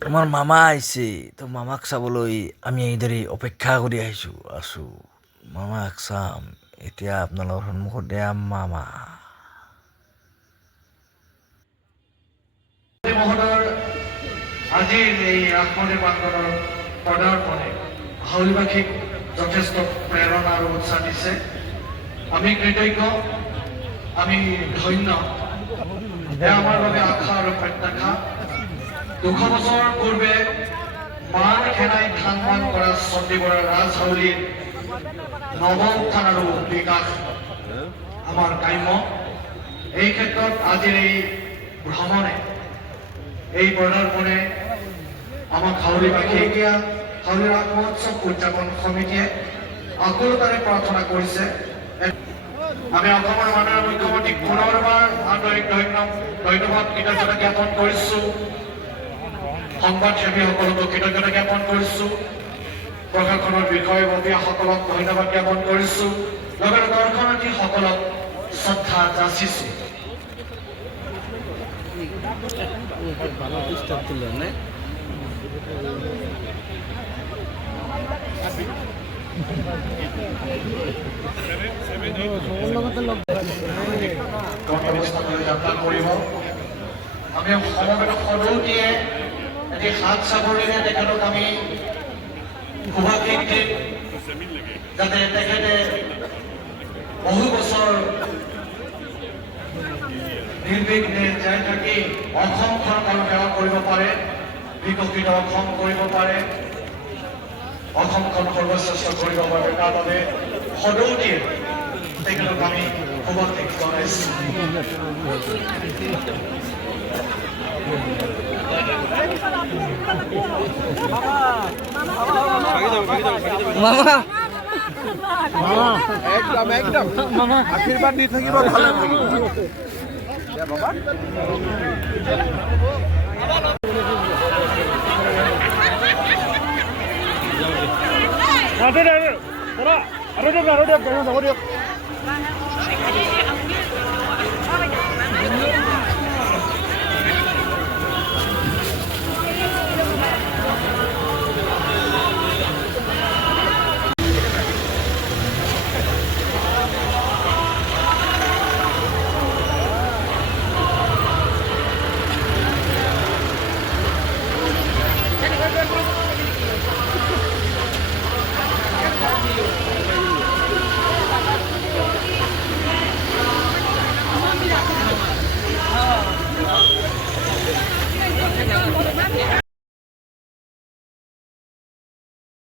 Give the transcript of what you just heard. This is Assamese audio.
আমাৰ মামা আহিছে তো মামাক চাবলৈ আমি এইদৰে অপেক্ষা কৰি আছোঁ মামাক চাম এতিয়া আপোনালোকৰ সন্মুখতে মামা মহোদয়ৰ আজিৰ এই ৰাসমণি প্ৰাংগণৰ পদাৰ্পণে হাউলিবাসীক যথেষ্ট প্ৰেৰণা আৰু উৎসাহ দিছে। আমি কৃতজ্ঞ, আমি ধন্য। এয়া আমাৰ বাবে আশা আৰু প্ৰত্যাশা। 200 বছৰ পূৰ্বে মান খেলাই থান মান কৰা চণ্ডীগড়ৰ ৰাজহাউলিৰ নৱ উত্থান আৰু বিকাশ আমাৰ কাম্য। এই ক্ষেত্ৰত আজিৰ এই ভ্ৰমণে এই পদাৰ্পণে আমাক হাউলিবাসীক হাউলি ৰাস মহোৎসৱ উদযাপন সমিতিয়ে আকুলতাৰে প্ৰাৰ্থনা কৰিছে। আমি অসমৰ মাননীয় মুখ্যমন্ত্ৰীক পুনৰবাৰ আন্তৰিক ধন্যবাদ কৃতজ্ঞতা জ্ঞাপন কৰিছোঁ। সংবাদসেৱীসকলকো কৃতজ্ঞতা জ্ঞাপন কৰিছোঁ। প্ৰশাসনৰ বিষয়ববীয়াসকলক ধন্যবাদ জ্ঞাপন কৰিছোঁ। লগতে দৰ্শনাৰ্থীসকলক শ্ৰদ্ধা যাচিছোঁ। ভালো ডিস্টাৰ্ব দিল না যাত্ৰা কৰিব আমি সমবেত সদৌতিয়ে এটি হাত চাপৰিৰে তেখেতক আমি শুভাশীষ দিম যাতে তেখেতে বহু বছৰ নিৰ্বিঘ্নে যাই থাকি অসমখনক আৰু সেৱা কৰিব পাৰে, বিকশিত অসম কৰিব পাৰে, অসমখন সৰ্বশ্ৰেষ্ঠ কৰিব পাৰে। তাৰ বাবে সদৌতিয়ে তেখেতক আমি শুভাশীষ জনাইছোঁ। মামা একদম মামা আশীৰ্বাদ দি থাকিব ভালে থাকিব বাবা আৰু দিয়ক